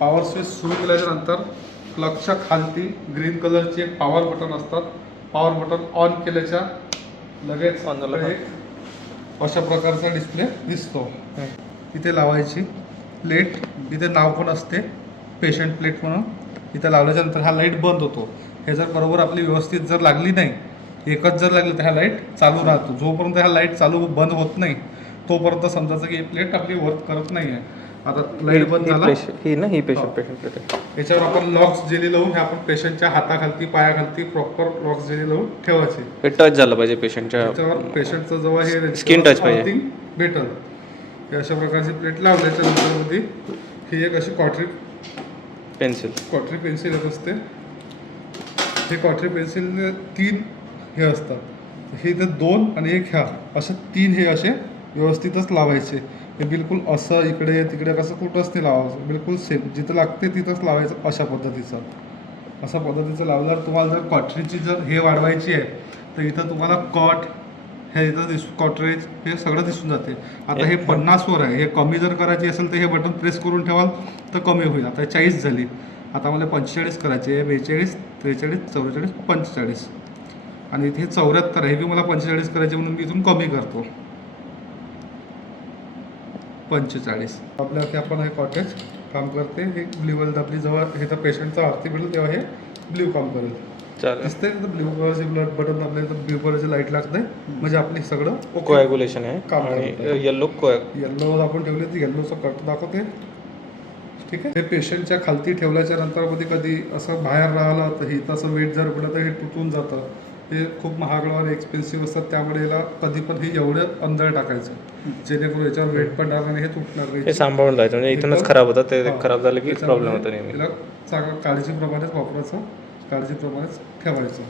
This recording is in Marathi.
पॉवर स्विच सुरू केल्याच्यानंतर प्लगच्या खालती ग्रीन कलरची एक पॉवर बटन असतात. पॉवर बटन ऑन केल्याच्या लगेच एक अशा प्रकारचा डिस्प्ले दिसतो. इथे लावायची प्लेट, इथे नाव पण असते पेशंट प्लेट म्हणून. इथे लावल्याच्यानंतर हा लाईट बंद होतो. हे जर बरोबर आपली व्यवस्थित जर लागली नाही, एकच जर लागली तर हा लाईट चालू राहतो. जोपर्यंत हा लाईट चालू बंद होत नाही तोपर्यंत समजायचं की ही प्लेट आपली वर्क करत नाही आहे. आता लाईट बंद झाला, ही पेशंट प्लेट आहे. याच्यावर आपण लॉक्स जेली लावून हे आपण पेशंटच्या हाताखालती पायाखालती प्रॉपर लॉक्स जेली लावून ठेवायचे. हे टच झालं पाहिजे पेशंटच्या, त्याच्यावर पेशंटचं जेव्हा हे स्किन टच पाहिजे भेटल. हे अशा प्रकारची प्लेट लावल्याच्या नंतर मध्ये ही एक अशी कॉटरी पेन्सिल येत असते. हे कॉटरी पेन्सिल 3 हे असतात. हे इथे 2 आणि एक ह्या असे 3 हे असे व्यवस्थितच लावायचे. हे बिलकुल असं इकडे तिकडे कसं कुठंच नाही लावायचं, बिलकुल सेम जिथं लागते तिथंच लावायचं. अशा पद्धतीचं लावल्यावर तुम्हाला जर कॉटरीची जर हे वाढवायची आहे तर इथं तुम्हाला कॉट हे इथं कॉटरेज हे सगळं दिसून जाते. आता हे 50वर आहे. हे कमी जर करायची असेल तर हे बटन प्रेस करून ठेवाल तर कमी होईल. आता 40 झाली. आता मला 45 करायचे. 42, 43, 44, 45 आणि इथे 74 आहे. हे बी मला 45 करायचे म्हणून मी इथून कमी करतो 45. आपल्याला आपण हे कॉटेज काम करते. हे ब्ल्यू दाबली जेव्हा हे तर पेशंटचा आरती भेटेल तेव्हा हे ब्ल्यू काम करेल. दिसते तर ब्ल्यू कलरचे बटन दाबले तर ब्ल्यू कलरची लाईट लागते, म्हणजे आपली सगळं कोॲग्युलेशन आहे. काम आणि येल्लो आपण ठेवले तर येल्लोचं कट दाखवते. ठीक आहे. हे पेशंटच्या खालती ठेवल्याच्या नंतर कधी असं बाहेर राहिलं तर हे तसं वेट जर पडलं तर हे तुटून जातं. हे खूप महागडे एक्सपेन्सिव्ह असतात. त्यामुळे याला कधी पण हे एवढं अंदर टाकायचं जेणेकरून याच्यावर वेट पडणार नाही, हे तुटणार नाही. हे सांभाळून जायचं, म्हणजे इथूनच खराब होतं, ते खराब झालं की प्रॉब्लेम होतो. याला चांगलं काळजीप्रमाणेच वापरायचं, काळजीप्रमाणेच ठेवायचं.